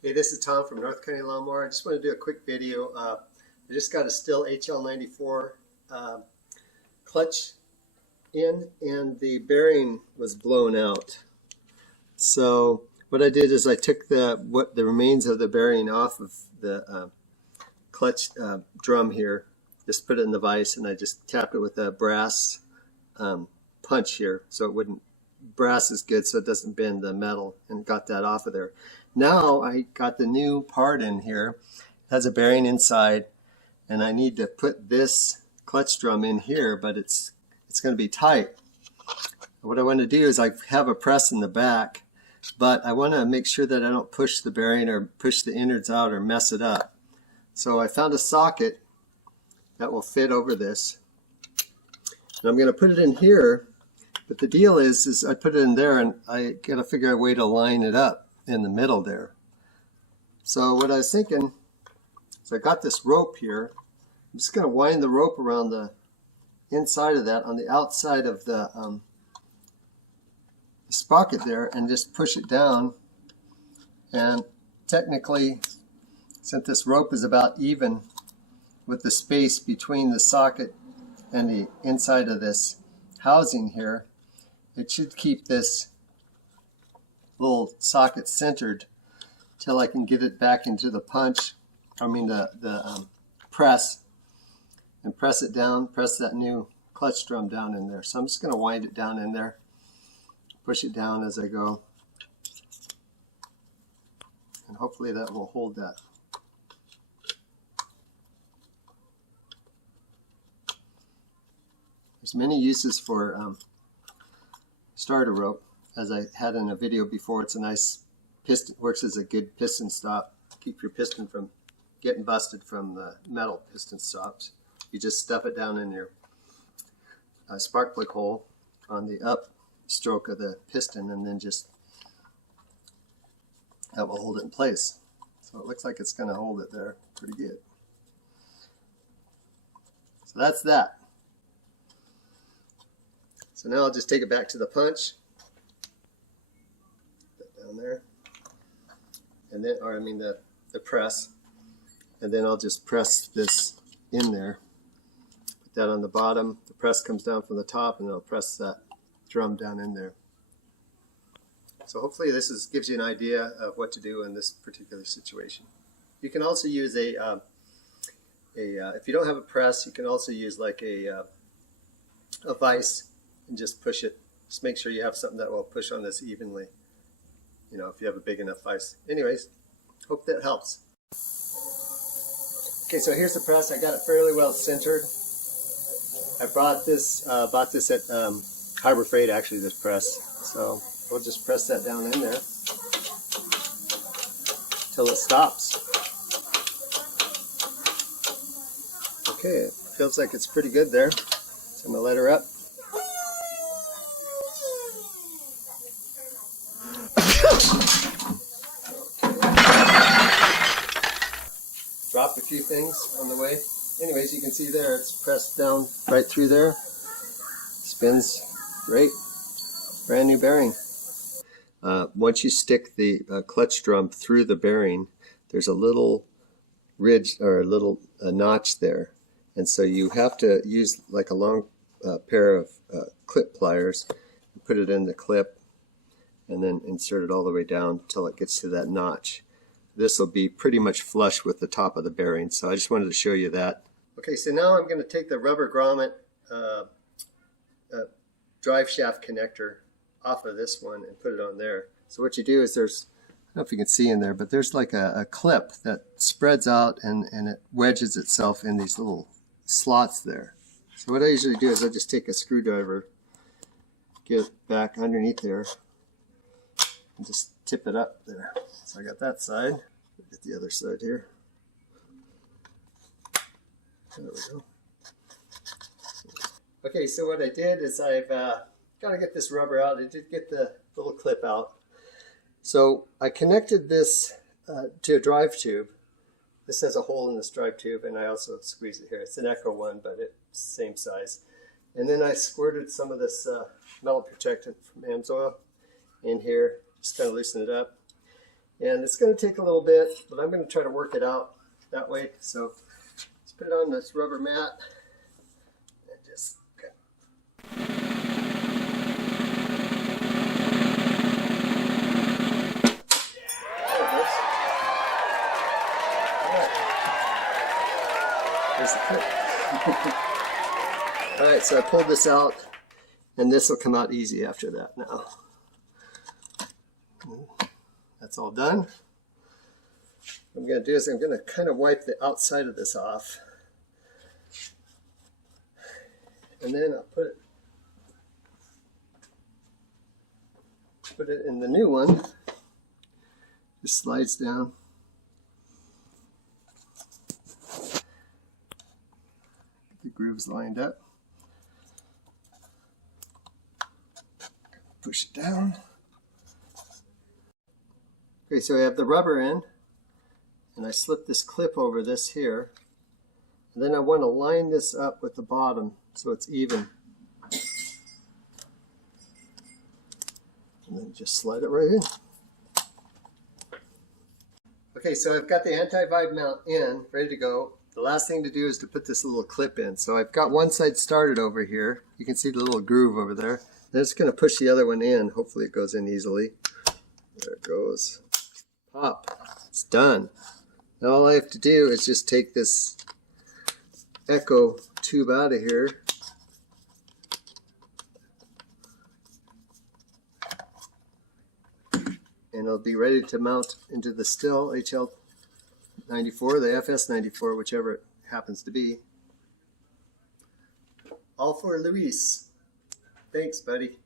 Hey, this is Tom from North County Lawnmower. I just want to do a quick video. I just got a Stihl HL94 clutch in, and the bearing was blown out. So what I did is I took the remains of the bearing off of the clutch drum here, just put it in the vise, and I just tapped it with a brass punch here, so it wouldn't. Brass is good so it doesn't bend the metal, and got that off of there. Now I got the new part in here. It has a bearing inside, and I need to put this clutch drum in here, but it's going to be tight. What I want to do is I have a press in the back, but I want to make sure that I don't push the bearing or push the innards out or mess it up. So I found a socket that will fit over this, and I'm going to put it in here. But the deal is I put it in there, and I got to figure out a way to line it up in the middle there. So what I was thinking is I got this rope here. I'm just going to wind the rope around the inside of that on the outside of the sprocket there, and just push it down. And technically, since this rope is about even with the space between the socket and the inside of this housing here, it should keep this little socket centered till I can get it back into the punch, the press, and press it down, press that new clutch drum down in there. So I'm just going to wind it down in there, push it down as I go, and hopefully that will hold that. There's many uses for starter rope, as I had in a video before. It's a nice piston, works as a good piston stop. Keep your piston from getting busted from the metal piston stops. You just stuff it down in your spark plug hole on the up stroke of the piston, and then just that will hold it in place. So it looks like it's going to hold it there pretty good. So that's that. So now I'll just take it back to the punch, put that down there, and then, the press, and then I'll just press this in there, put that on the bottom. The press comes down from the top, and I'll press that drum down in there. So hopefully this gives you an idea of what to do in this particular situation. You can also use if you don't have a press, you can also use like a vise, and just push it. Just make sure you have something that will push on this evenly, if you have a big enough vise. Anyways, hope that helps. Okay, so here's the press. I got it fairly well centered. I bought this at Harbor Freight, actually, this press. So we'll just press that down in there till it stops. Okay, it feels like it's pretty good there. So I'm going to let her up. Dropped a few things on the way. Anyways, you can see there it's pressed down right through there. Spins great. Brand new bearing. Once you stick the clutch drum through the bearing, there's a little ridge or a little notch there, and so you have to use like a long pair of clip pliers and put it in the clip, and then insert it all the way down until it gets to that notch. This will be pretty much flush with the top of the bearing, so I just wanted to show you that. Okay, so now I'm going to take the rubber grommet drive shaft connector off of this one and put it on there. So what you do is there's, I don't know if you can see in there, but there's like a clip that spreads out, and it wedges itself in these little slots there. So what I usually do is I just take a screwdriver, get it back underneath there, and just tip it up there. So I got that side. Get the other side here. There we go. Okay, so what I did is I've got to get this rubber out. I did get the little clip out. So I connected this to a drive tube. This has a hole in this drive tube, and I also squeezed it here. It's an Echo one, but it's same size. And then I squirted some of this metal protectant from AMSOIL in here, just kind of loosen it up. And it's going to take a little bit, but I'm going to try to work it out that way. So let's put it on this rubber mat and just there's the clip. All right, so I pulled this out, and this will come out easy after that now. That's all done. What I'm going to do is I'm going to kind of wipe the outside of this off. And then I'll put it in the new one. Just slides down. The groove's lined up. Push it down. Okay, so I have the rubber in, and I slip this clip over this here. And then I want to line this up with the bottom so it's even. And then just slide it right in. Okay, so I've got the Antivibe mount in, ready to go. The last thing to do is to put this little clip in. So I've got one side started over here. You can see the little groove over there. Then it's going to push the other one in. Hopefully it goes in easily. There it goes. Pop. It's done. Now all I have to do is just take this echo tube out of here. And it'll be ready to mount into the Stihl HL94, the FS94, whichever it happens to be. All for Luis. Thanks, buddy.